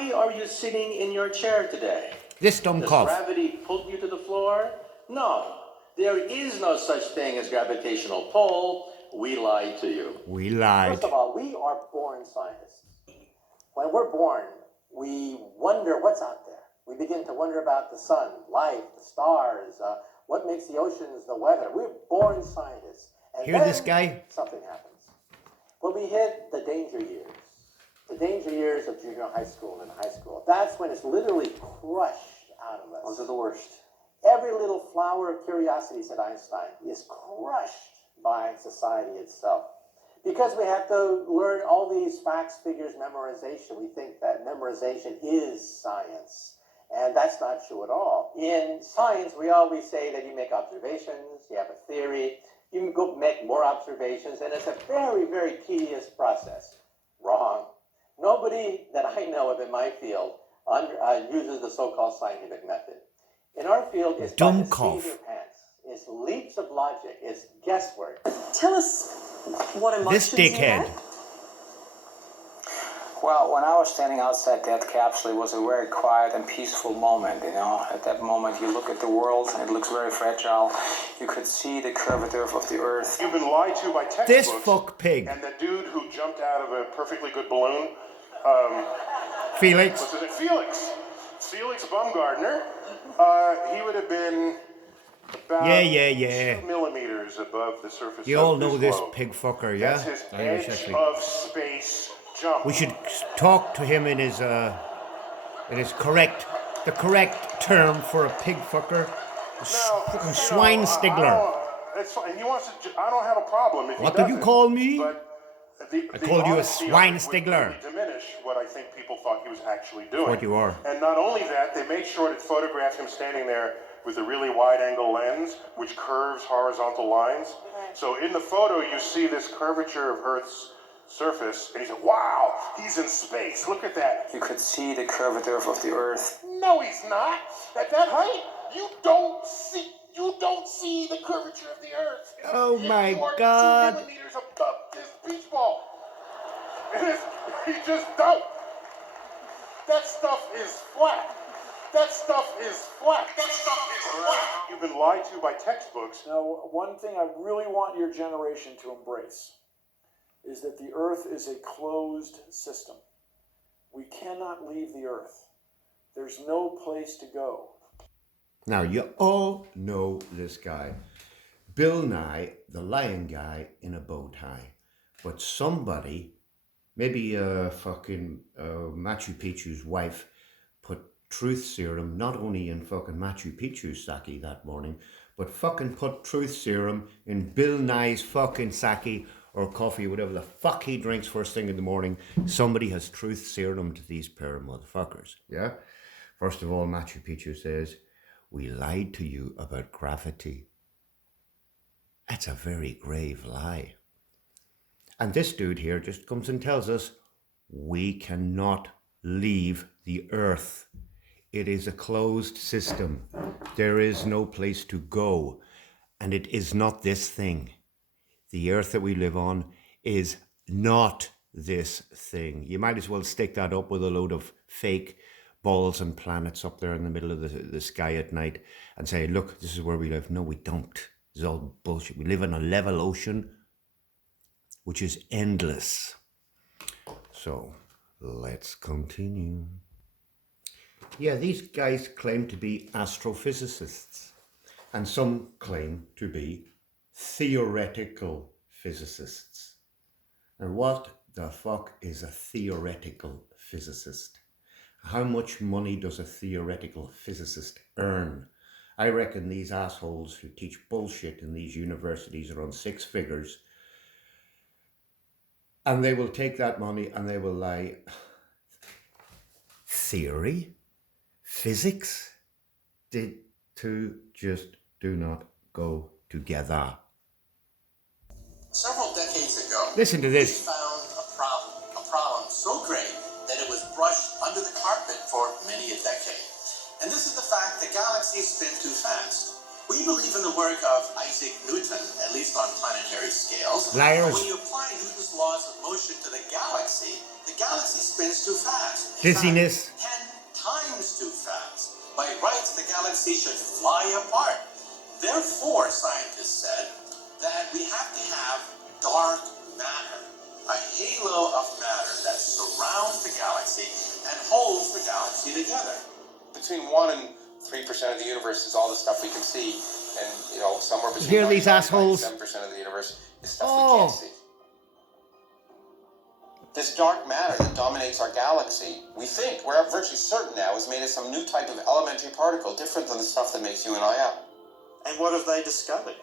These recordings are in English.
Why are you sitting in your chair today? This dumb cough. Does gravity pull you to the floor? No. There is no such thing as gravitational pull. We lied to you. We lied. First of all, we are born scientists. When we're born, we wonder what's out there. We begin to wonder about the sun, life, the stars, what makes the oceans, the weather. We're born scientists. And Hear then this guy? something happens. When we hit the danger years of junior high school and high school, that's when it's literally crushed out of us. Those are the worst. Every little flower of curiosity, said Einstein, is crushed by society itself. Because we have to learn all these facts, figures, memorization, we think that memorization is science. And that's not true at all. In science, we always say that you make observations, you have a theory, you can go make more observations, and it's a very, very tedious process. Wrong. Nobody that I know of in my field uses the so-called scientific method. In our field, it's Dumb like a cough. seat in your pants. It's leaps of logic. It's guesswork. Tell us what emotions This dickhead. you had. Well, when I was standing outside that capsule, it was a very quiet and peaceful moment, you know. At that moment, you look at the world, and it looks very fragile. You could see the curvature of the earth. You've been lied to by textbooks. This fuck pig. And the dude who jumped out of a perfectly good balloon, Felix. was it Felix Baumgartner, he would have been about Yeah. 2 millimeters above the surface You of all know this globe. pig fucker, yeah? That's his Irish, edge actually. of space jump. We should talk to him in his correct, the correct term for a pig fucker. Fucking Schweinsteiger. That's fine. He wants to. I don't have a problem if he What did you doesn't, call me? But I called you a honesty of it would Schweinsteiger. really diminish what I think people thought he was actually doing. What you are. And not only that, they made sure to photograph him standing there with a really wide-angle lens, which curves horizontal lines. So in the photo, you see this curvature of Earth's surface, and he said, "Wow, he's in space. Look at that." You could see the curvature of the earth. No, he's not. At that height, you don't see the curvature of the Earth. Oh my You are God. 2 millimeters above this beach ball. You just don't. That stuff is flat. That stuff is flat. You've been lied to by textbooks. Now, one thing I really want your generation to embrace is that the Earth is a closed system. We cannot leave the Earth. There's no place to go. Now, you all know this guy. Bill Nye, the lion guy in a bow tie. But somebody, maybe fucking Machu Picchu's wife, put truth serum not only in fucking Machu Picchu's sake that morning, but fucking put truth serum in Bill Nye's fucking sake or coffee, whatever the fuck he drinks first thing in the morning. Somebody has truth serum to these pair of motherfuckers, yeah? First of all, Machu Picchu says, "We lied to you about gravity." That's a very grave lie. And this dude here just comes and tells us, we cannot leave the Earth. It is a closed system. There is no place to go. And it is not this thing. The Earth that we live on is not this thing. You might as well stick that up with a load of fake balls and planets up there in the middle of the sky at night and say, look, this is where we live. No, we don't. It's all bullshit. We live in a level ocean, which is endless. So, let's continue. Yeah, these guys claim to be astrophysicists, and some claim to be theoretical physicists. And what the fuck is a theoretical physicist? How much money does a theoretical physicist earn? I reckon these assholes who teach bullshit in these universities are on six figures, and they will take that money and they will lie. Theory? Physics? The two just do not go together. Several decades ago, Listen to this. we found a problem so great that it was brushed under the carpet for many a decade. And this is the fact that galaxies spin too fast. We believe in the work of Isaac Newton, at least on planetary scales. Liars. But when you apply Newton's laws of motion to the galaxy, the galaxy spins too fast. Dizziness. 10 times too fast. By rights, the galaxy should fly apart. Therefore, scientists said that we have to have dark matter, a halo of matter that surrounds the galaxy and holds the galaxy together. Between 1 and 3% of the universe is all the stuff we can see, and somewhere between Hear these assholes? 7% of the universe is stuff Oh. we can't see. This dark matter that dominates our galaxy, we think, we're virtually certain now, is made of some new type of elementary particle, different than the stuff that makes you and I up. And what have they discovered?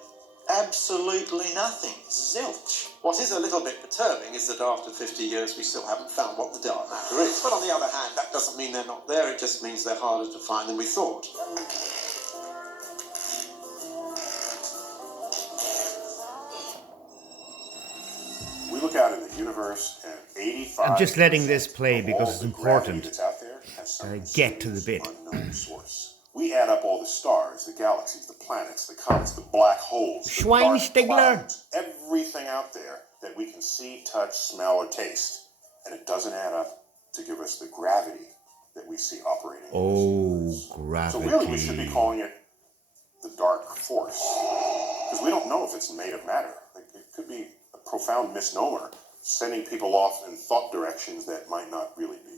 Absolutely nothing. Zilch. What is a little bit perturbing is that after 50 years we still haven't found what the dark matter is. But on the other hand, that doesn't mean they're not there, it just means they're harder to find than we thought. We look out in the universe and 85. I'm just letting this play because it's important. That's out there has some Get to the bit. unknown source. We add up all the stars, the galaxies, the planets, the comets, the black holes, the dark Schweinsteiger. clouds, everything out there that we can see, touch, smell, or taste, and it doesn't add up to give us the gravity that we see operating. Oh, So gravity. really, we should be calling it the dark force, because we don't know if it's made of matter. It could be a profound misnomer, sending people off in thought directions that might not really be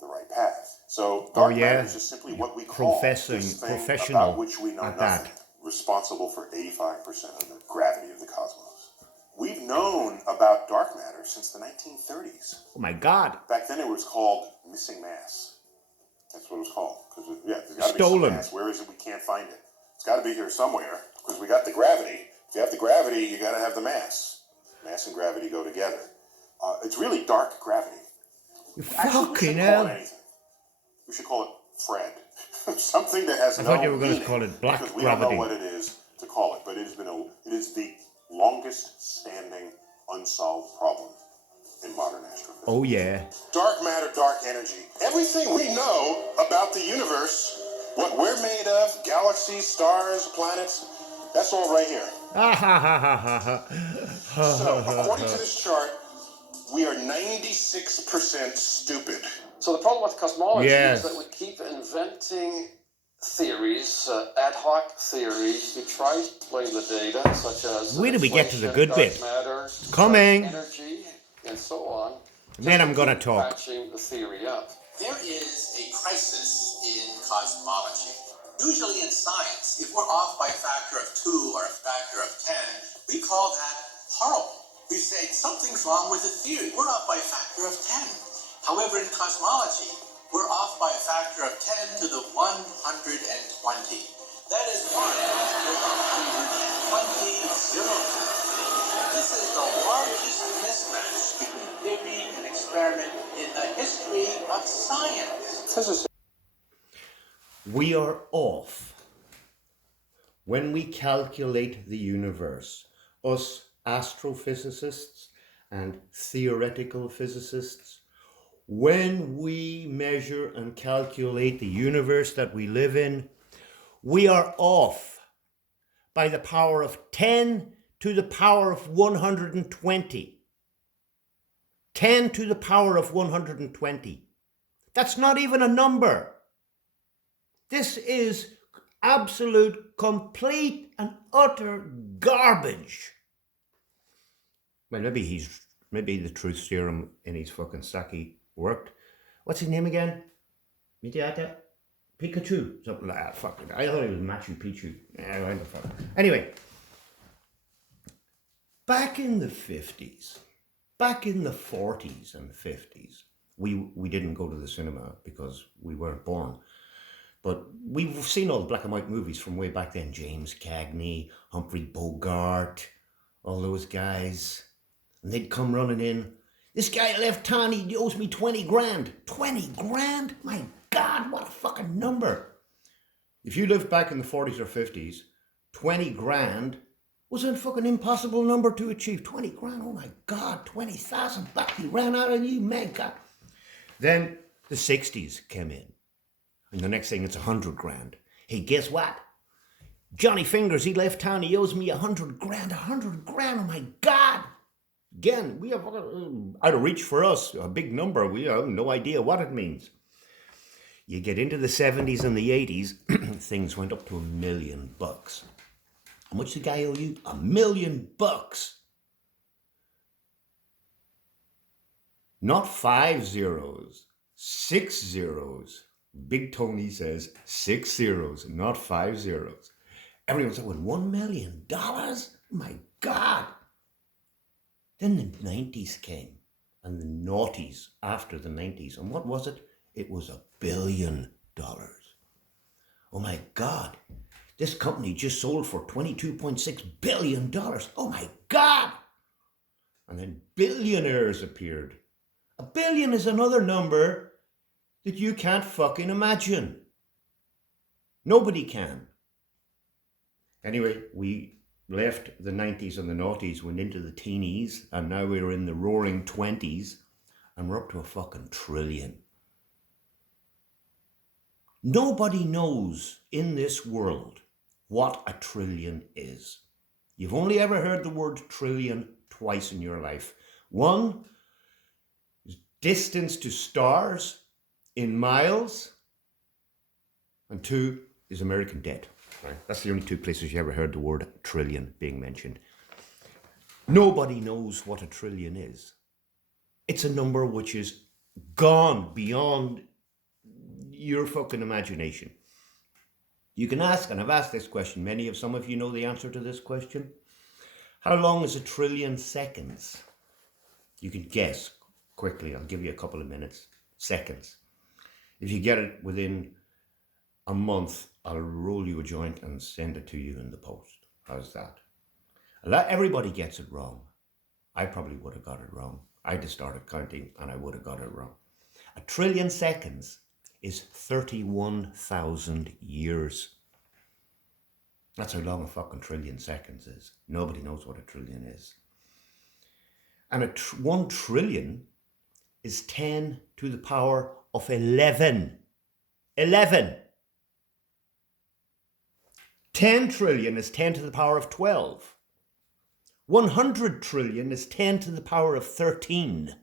the right path. So dark matter is just simply what we call this thing professional about which we know at nothing, responsible for 85% of the gravity of the cosmos. We've known about dark matter since the 1930s. Oh my God. Back then it was called missing mass. That's what it was called. Because there's got to be Stolen. some mass. Where is it? We can't find it. It's got to be here somewhere because we got the gravity. If you have the gravity, you got to have the mass. Mass and gravity go together. It's really dark gravity. Actually, we Fucking shouldn't call hell. it anything. We should call it Fred. Something that has I no thought you were going to meaning, call it black because we gravity. don't know what it is to call it, but it is the longest standing unsolved problem in modern astrophysics. Oh yeah. Dark matter, dark energy. Everything we know about the universe, what we're made of, galaxies, stars, planets, that's all right here. So, according to this chart, we are 96% stupid. So the problem with cosmology Yes. is that we keep inventing theories, ad hoc theories, to try to explain the data, such as Where do we get to the inflation, good bit? dark matter, Coming. energy, and so on. Then I'm going to Keep talk. patching the theory up. There is a crisis in cosmology. Usually in science, if we're off by a factor of 2 or a factor of 10, we call that horrible. We say something's wrong with the theory. We're off by a factor of 10. However, in cosmology, we're off by a factor of 10 to the 120. That is 1 with 120 zeros. This is the largest mismatch between theory and experiment in the history of science. We are off. When we calculate the universe, us astrophysicists and theoretical physicists, when we measure and calculate the universe that we live in, we are off by the power of 10 to the power of 120. 10 to the power of 120. That's not even a number. This is absolute, complete and utter garbage. Well, maybe the truth serum in his fucking Saki worked. What's his name again? Midiata? Pikachu? Something like that. Fucking, I thought it was Machu Picchu. Anyway, back in the 50s, back in the 40s and 50s, we didn't go to the cinema because we weren't born. But we've seen all the black and white movies from way back then. James Cagney, Humphrey Bogart, all those guys. And they'd come running in. This guy left town, he owes me 20 grand. 20 grand? My God, what a fucking number. If you lived back in the 40s or 50s, 20 grand was a fucking impossible number to achieve. 20 grand, oh my God, 20,000 back. He ran out of you, man, God. Then the 60s came in. And the next thing, it's 100 grand. Hey, guess what? Johnny Fingers, he left town, he owes me 100 grand. 100 grand, oh my God. Again, we have out of reach for us, a big number. We have no idea what it means. You get into the 70s and the 80s, things went up to $1 million. How much the guy owe you? $1 million. Not 5 zeros, 6 zeros. Big Tony says 6 zeros, not 5 zeros. Everyone's like, $1 million? My God. Then the 90s came, and the noughties after the 90s. And what was it? It was $1 billion. Oh my God. This company just sold for $22.6 billion. Oh my God. And then billionaires appeared. $1 billion is another number that you can't fucking imagine. Nobody can. Anyway, we left the 90s and the noughties, went into the teenies, and now we're in the roaring 20s, and we're up to a fucking trillion. Nobody knows in this world what a trillion is. You've only ever heard the word trillion twice in your life. One is distance to stars in miles, and two is American debt. Right? That's the only two places you ever heard the word trillion being mentioned. Nobody knows what a trillion is. It's a number which is gone beyond your fucking imagination. You can ask, and I've asked this question, some of you know the answer to this question. How long is 1 trillion seconds? You can guess quickly. I'll give you a couple of minutes. Seconds. If you get it within a month, I'll roll you a joint and send it to you in the post. How's that? Everybody gets it wrong. I probably would have got it wrong. I just started counting and I would have got it wrong. 1 trillion seconds is 31,000 years. That's how long a fucking trillion seconds is. Nobody knows what 1 trillion is. And 1 trillion is 10 to the power of 11. 11. 10 trillion is 10 to the power of 12. 100 trillion is 10 to the power of 13.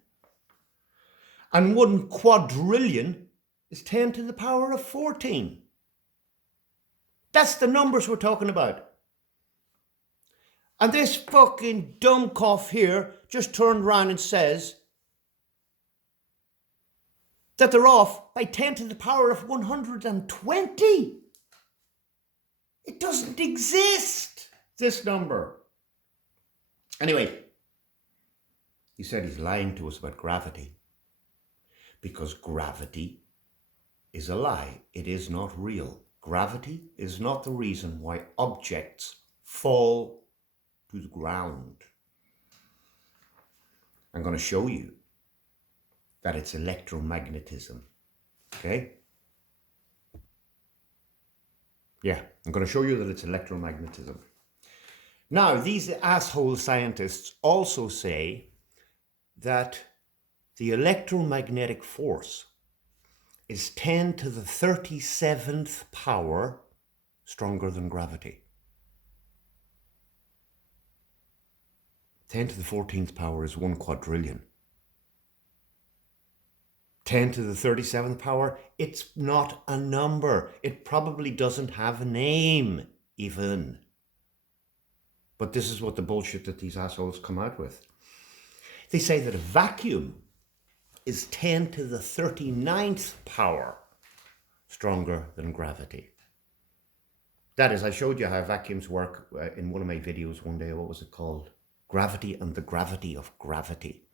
And 1 quadrillion is 10 to the power of 14. That's the numbers we're talking about. And this fucking dumb cough here just turned around and says that they're off by 10 to the power of 120. It doesn't exist, this number. Anyway, he said he's lying to us about gravity. Because gravity is a lie. It is not real. Gravity is not the reason why objects fall to the ground. I'm going to show you that it's electromagnetism. Okay? Yeah, I'm going to show you that it's electromagnetism. Now, these asshole scientists also say that the electromagnetic force is 10 to the 37th power stronger than gravity. 10 to the 14th power is 1 quadrillion. 10 to the 37th power, it's not a number. It probably doesn't have a name, even. But this is what the bullshit that these assholes come out with. They say that a vacuum is 10 to the 39th power stronger than gravity. That is, I showed you how vacuums work in one of my videos one day. What was it called? Gravity and the Gravity of Gravity.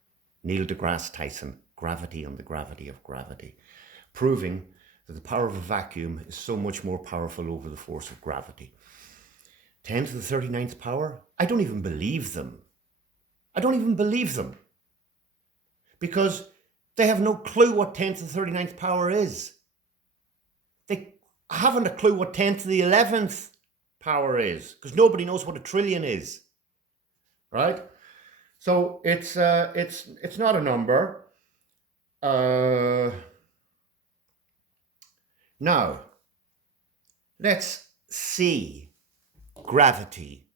Neil deGrasse Tyson, Gravity and the Gravity of Gravity. Proving that the power of a vacuum is so much more powerful over the force of gravity. 10 to the 39th power? I don't even believe them. I don't even believe them. Because they have no clue what 10 to the 39th power is. They haven't a clue what 10 to the 11th power is. Because nobody knows what 1 trillion is. Right? So it's not a number. Now, let's see gravity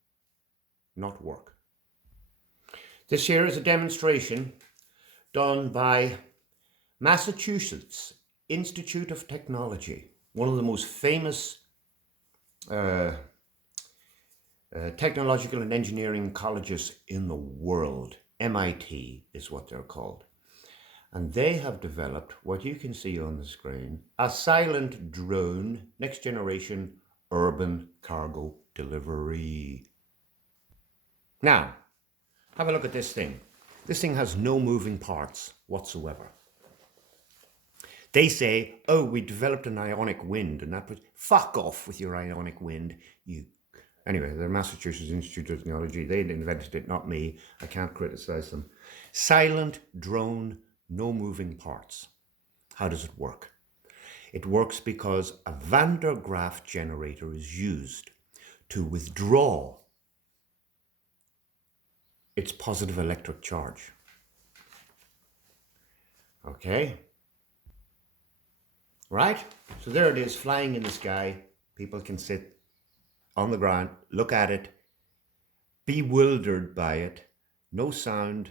not work. This here is a demonstration done by Massachusetts Institute of Technology, one of the most famous technological and engineering colleges in the world. MIT is what they're called. And they have developed what you can see on the screen, a silent drone, next generation urban cargo delivery. Now, have a look at this thing. This thing has no moving parts whatsoever. They say, oh, we developed an ionic wind, and that was, fuck off with your ionic wind. Anyway, the Massachusetts Institute of Technology, they invented it, not me. I can't criticize them. Silent drone, no moving parts. How does it work? It works because a Van der Graaf generator is used to withdraw its positive electric charge. Okay? Right? So there it is, flying in the sky. People can sit on the ground, look at it, bewildered by it. No sound,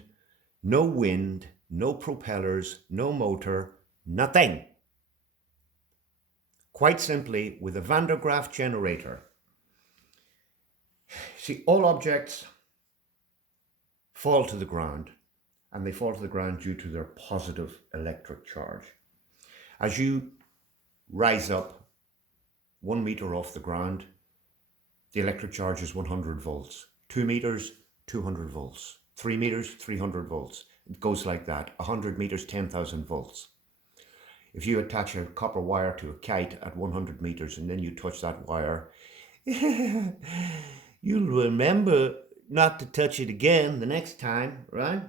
no wind, no propellers, no motor, nothing. Quite simply, with a Van der Graaf generator. See, all objects fall to the ground, and they fall to the ground due to their positive electric charge. As you rise up 1 meter off the ground, the electric charge is 100 volts. 2 meters, 200 volts. 3 meters, 300 volts. It goes like that. 100 meters, 10,000 volts. If you attach a copper wire to a kite at 100 meters and then you touch that wire, you'll remember not to touch it again the next time, right?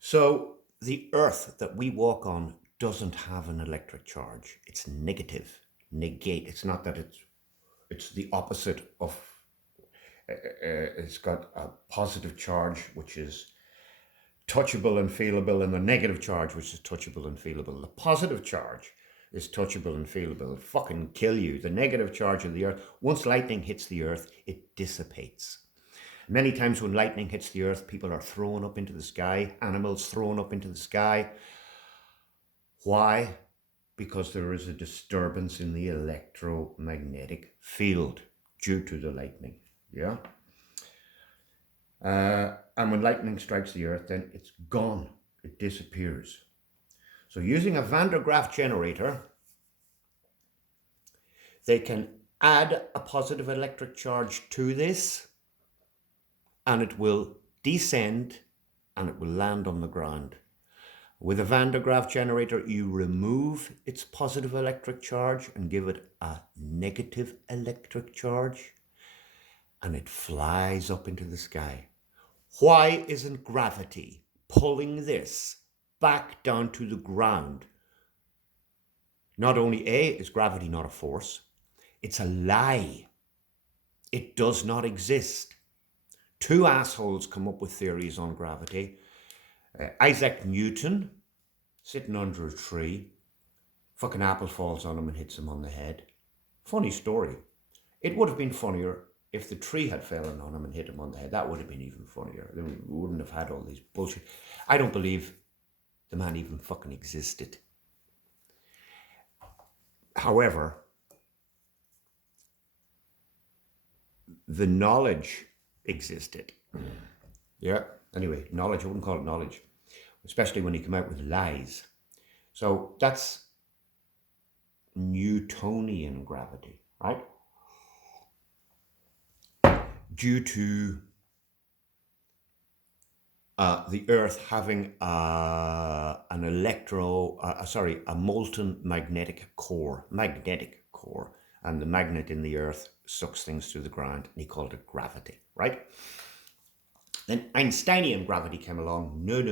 So the earth that we walk on doesn't have an electric charge. It's negative. Negate. It's not that it's the opposite of, it's got a positive charge, which is touchable and feelable, and the negative charge, which is touchable and feelable. The positive charge is touchable and feelable. It'll fucking kill you. The negative charge of the earth, once lightning hits the earth, it dissipates. Many times when lightning hits the earth, people are thrown up into the sky, animals thrown up into the sky. Why? Because there is a disturbance in the electromagnetic field due to the lightning. Yeah? And when lightning strikes the earth, then it's gone. It disappears. So using a Van der Graaf generator, they can add a positive electric charge to this, and it will descend and it will land on the ground. With a Van der Graaf generator, you remove its positive electric charge and give it a negative electric charge, and it flies up into the sky. Why isn't gravity pulling this back down to the ground? Not only A, is gravity not a force, it's a lie. It does not exist. Two assholes come up with theories on gravity. Isaac Newton, sitting under a tree, fucking apple falls on him and hits him on the head. Funny story. It would have been funnier if the tree had fallen on him and hit him on the head. That would have been even funnier. Then we wouldn't have had all these bullshit. I don't believe the man even fucking existed. However, the knowledge existed. Yeah, anyway, knowledge, I wouldn't call it knowledge, especially when you come out with lies. So that's Newtonian gravity, right? Due to the Earth having a molten magnetic core, and the magnet in the Earth sucks things through the ground, and he called it gravity, right? Then Einsteinian gravity came along. No.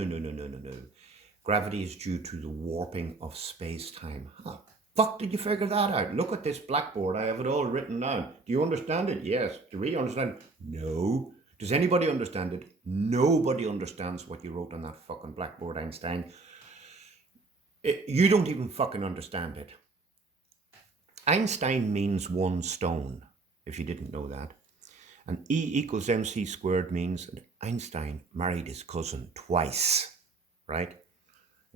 Gravity is due to the warping of space-time. How fuck did you figure that out? Look at this blackboard. I have it all written down. Do you understand it? Yes. Do we understand it? No. Does anybody understand it? Nobody understands what you wrote on that fucking blackboard, Einstein. You don't even fucking understand it. Einstein means one stone, if you didn't know that. And E equals mc squared means that Einstein married his cousin twice, right?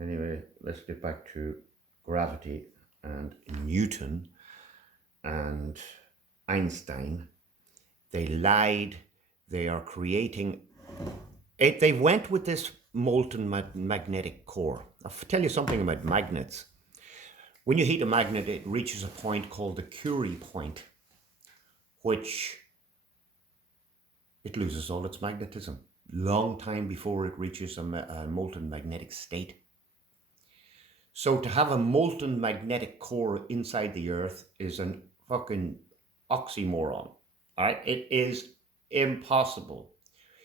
Anyway, let's get back to gravity and Newton and Einstein. They lied. They are creating it. They went with this molten magnetic core. I'll tell you something about magnets. When you heat a magnet, it reaches a point called the Curie point, which it loses all its magnetism long time before it reaches a molten magnetic state. So to have a molten magnetic core inside the Earth is a fucking oxymoron. All right, it is impossible.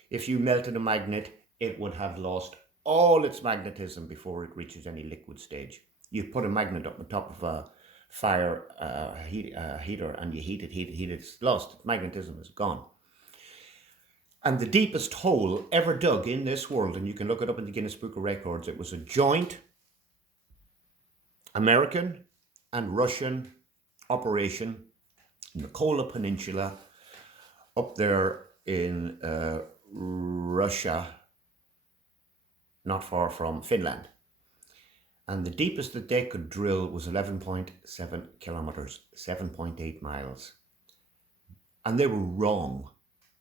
If you melted a magnet, it would have lost all its magnetism before it reaches any liquid stage. You put a magnet up on top of a fire heater and you heat it, it's lost. Magnetism is gone. And the deepest hole ever dug in this world, and you can look it up in the Guinness Book of Records, it was a joint American and Russian operation in the Kola Peninsula up there in Russia, not far from Finland. And the deepest that they could drill was 11.7 kilometers, 7.8 miles. And they were wrong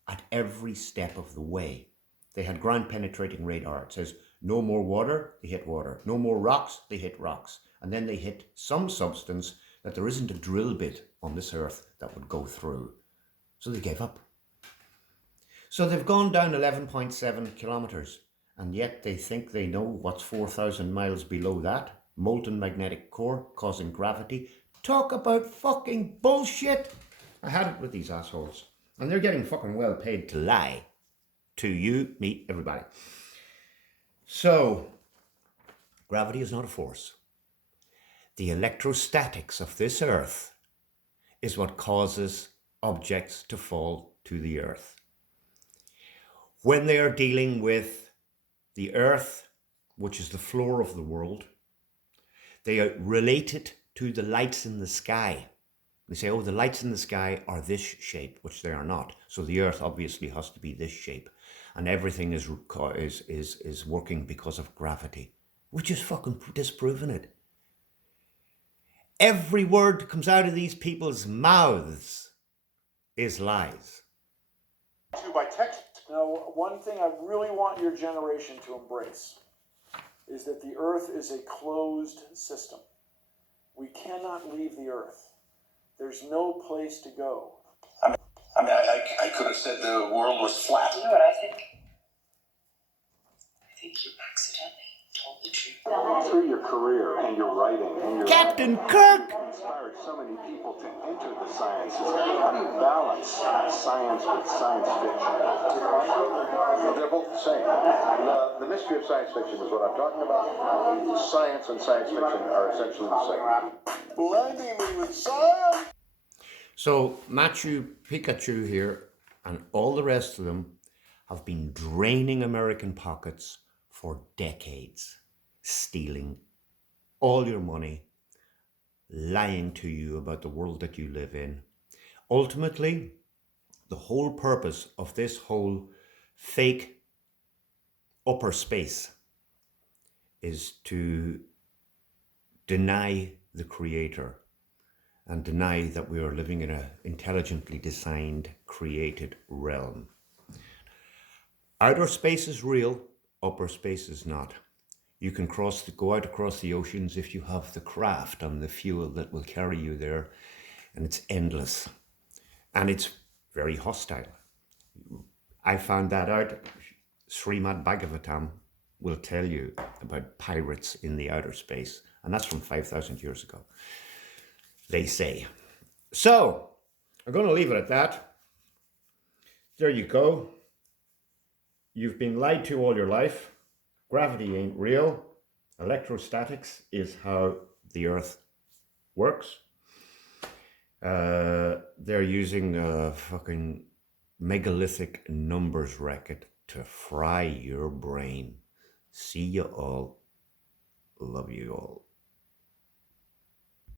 at every step of the way. They had ground penetrating radar. It says, no more water, they hit water. No more rocks, they hit rocks. And then they hit some substance that there isn't a drill bit on this earth that would go through. So they gave up. So they've gone down 11.7 kilometers, and yet they think they know what's 4,000 miles below that. Molten magnetic core causing gravity. Talk about fucking bullshit. I had it with these assholes. And they're getting fucking well paid to lie. To you, me, everybody. So, gravity is not a force. The electrostatics of this earth is what causes objects to fall to the earth. When they are dealing with the earth, which is the floor of the world, they are related to the lights in the sky. They say, oh, the lights in the sky are this shape, which they are not. So the earth obviously has to be this shape. And everything is working because of gravity. We're just fucking disproving it. Every word that comes out of these people's mouths is lies. By text. Now, one thing I really want your generation to embrace is that the Earth is a closed system. We cannot leave the Earth. There's no place to go. I could have said the world was flat. You know what I think? I think you accidentally told the truth. Through your career and your writing and your Captain Kirk! inspired so many people to enter the sciences. How do you balance science with science fiction? They're both the same. The mystery of science fiction is what I'm talking about. Science and science fiction are essentially the same. Blinding me with science! So Machu Picchu here and all the rest of them have been draining American pockets for decades, stealing all your money, lying to you about the world that you live in. Ultimately, the whole purpose of this whole fake upper space is to deny the creator and deny that we are living in an intelligently designed, created realm. Outer space is real, upper space is not. You can go out across the oceans if you have the craft and the fuel that will carry you there, and it's endless. And it's very hostile. I found that out. Srimad Bhagavatam will tell you about pirates in the outer space, and that's from 5,000 years ago, they say. So, I'm going to leave it at that. There you go. You've been lied to all your life. Gravity ain't real. Electrostatics is how the Earth works. They're using a fucking megalithic numbers racket to fry your brain. See you all. Love you all.